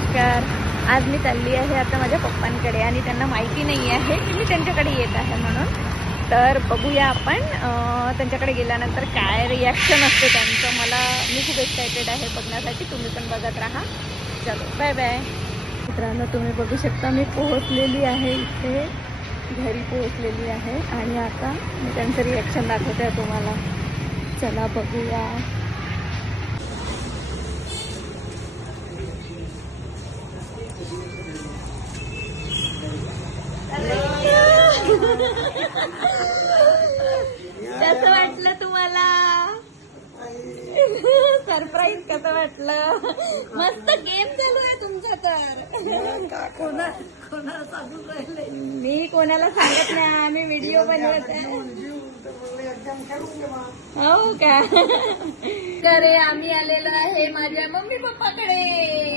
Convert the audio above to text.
नमस्कार. आज मी चालली आहे आता माझ्या पप्पांकडे आणि त्यांना माहिती नाही आहे की मी त्यांच्याकडे येत आहे म्हणून. तर बघूया आपण त्यांच्याकडे गेल्यानंतर काय रिॲक्शन असते त्यांचं. मी खूप एक्सायटेड आहे बघण्यासाठी. तुम्ही पण बघत राहा. चलो बाय बाय. मित्रांनो, तुम्ही बघू शकता मी पोहोचलेली आहे इथे, घरी पोहोचलेली आहे आणि आता मी त्यांचं रिॲक्शन दाखवते आहे तुम्हाला. चला बघूया. कसं वाटलं तुम्हाला? सरप्राईज कसं वाटलं? मस्त गेम चालू आहे तुमचा. तर कोणाला सांगून राहिले? मी कोणाला सांगत नाही. आम्ही व्हिडिओ बनवत आहे. हो का? अरे आम्ही आलेलो आहे माझ्या मम्मी पप्पाकडे.